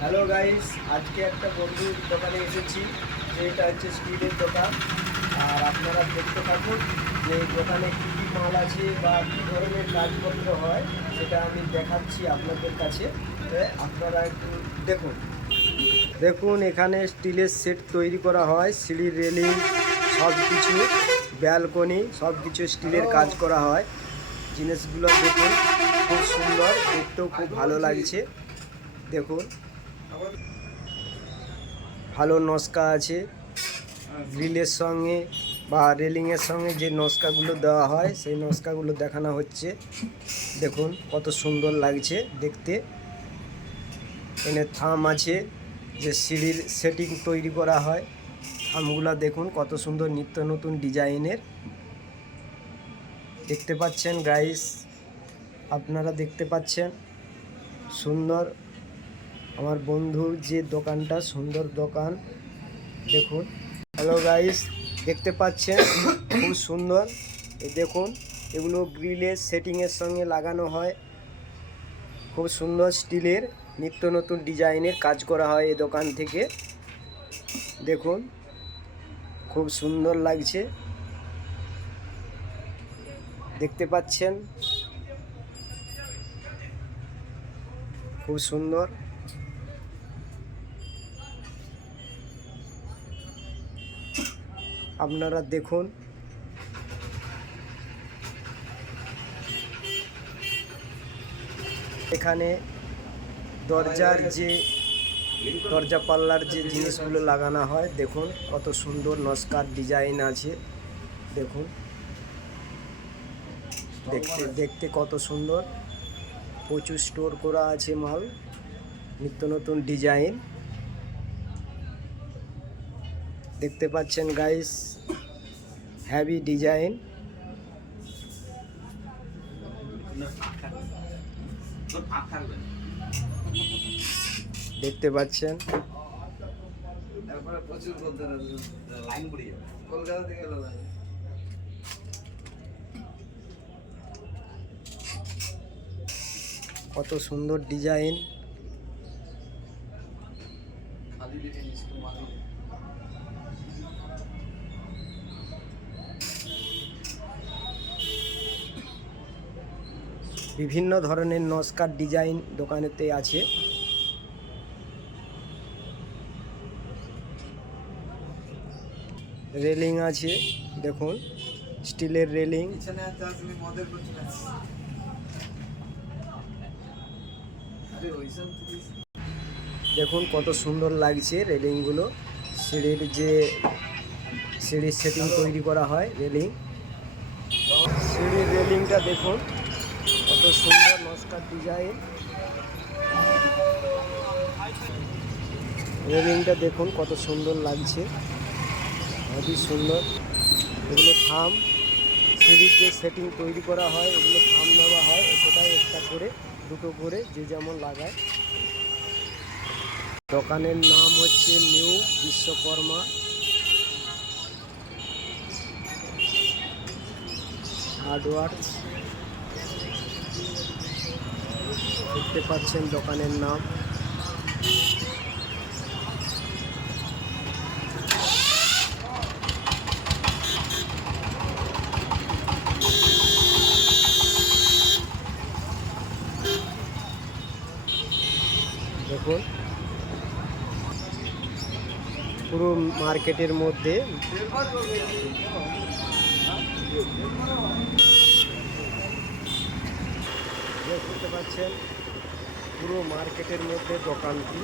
Hello guys আজকে একটা বন্ধুর দোকানে এসেছি। যেটা হচ্ছে স্টিলের দোকান। আর আপনারা দেখতে থাকুন যে দোকানে কী কী মাল আছে বা কী ধরনের কাজপত্র হয় সেটা আমি দেখাচ্ছি আপনাদের কাছে। তো আপনারা একটু দেখুন। দেখুন এখানে স্টিলের সেট তৈরি করা হয়। সিঁড়ির রেলিং সব কিছু ব্যালকনি সব কিছু স্টিলের কাজ করা হয়। জিনিসগুলো দেখুন খুব সুন্দর। দেখতেও খুব ভালো লাগছে। দেখুন। ভালো নস্কা আছে। গ্রিলের সঙ্গে বা রেলিংয়ের সঙ্গে যে নস্কাগুলো দেওয়া হয়, সেই নস্কাগুলো দেখানো হচ্ছে। দেখুন কত সুন্দর লাগছে দেখতে। এখানে থাম আছে, যে সিঁড়ির সেটিং তৈরি করা হয়। থামগুলো দেখুন কত সুন্দর নিত্য নতুন ডিজাইনের। দেখতে পাচ্ছেন গাইস আপনারা দেখতে পাচ্ছেন? সুন্দর। আমার বন্ধুর যে দোকানটা, সুন্দর দোকান, দেখুন। হ্যালো গাইস দেখতে পাচ্ছেন? খুব সুন্দর। দেখুন, এগুলো গ্রিলের সেটিংয়ের সঙ্গে লাগানো হয়। খুব সুন্দর স্টিলের, নিত্য নতুন ডিজাইনের কাজ করা হয় এই দোকান থেকে। দেখুন, খুব সুন্দর লাগছে। দেখতে পাচ্ছেন? খুব সুন্দর। আপনারা দেখুন। এখানে দরজার যে, দরজা পাল্লার যে জিনিসগুলো লাগানো হয়, দেখুন কত সুন্দর নস্কার ডিজাইন আছে। দেখুন। দেখতে দেখতে কত সুন্দর। প্রচুর স্টোর করা আছে মাল। নিত্য নতুন ডিজাইন। দেখতে পাচ্ছেন গাইস হ্যাভি ডিজাইন দেখতে পাচ্ছেন। কত সুন্দর ডিজাইন বিভিন্ন ধরনের নস্কার ডিজাইন দোকানেতে আছে। রেলিং আছে দেখুন স্টিলের রেলিং। দেখুন কত সুন্দর লাগছে রেলিংগুলো। সিঁড়ির যে সিঁড়ির সেটিং তৈরি করা হয় রেলিং। সিঁড়ির রেলিংটা দেখুন। কত সুন্দর নস্কার ডিজাইন। রেলিংটা দেখুন কত সুন্দর লাগছে। খুবই সুন্দর। এগুলো থাম। সিঁড়ির যে সেটিং তৈরি করা হয়, এগুলো থাম দেওয়া হয় কোথায় একটা করে, দুটো করে, যে যেমন লাগায়। দোকানের নাম হচ্ছে নিউ বিশ্বকর্মা। হার্ডওয়ার্ক দেখতে পাচ্ছেন দোকানের নাম। দেখুন। পুরো মার্কেটের মধ্যে দেখতে পাচ্ছেন। পুরো মার্কেটের মধ্যে দোকানটি।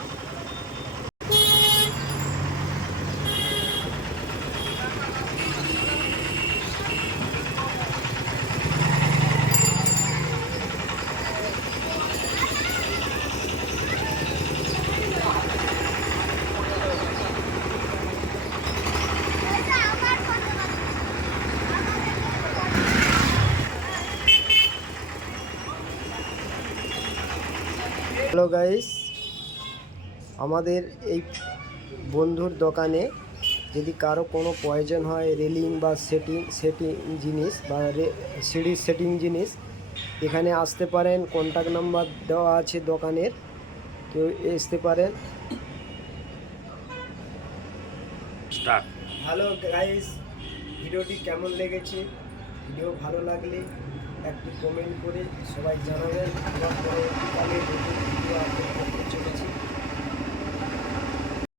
হ্যালো গাইস আমাদের এই বন্ধুর দোকানে যদি কারও কোনো প্রয়োজন হয় রেলিং বা সেটিং সেটিং জিনিস বা সিঁড়ির সেটিং জিনিস এখানে আসতে পারেন। কন্ট্যাক্ট নাম্বার দেওয়া আছে দোকানের। কেউ আসতে পারেন। হ্যালো গাইস ভিডিওটি কেমন লেগেছে? ভিডিও ভালো লাগলে একটু কমেন্ট করে সবাই জানাবেন। আমার পরবর্তীকালে নতুন ভিডিও আপলোড করতে চলেছি।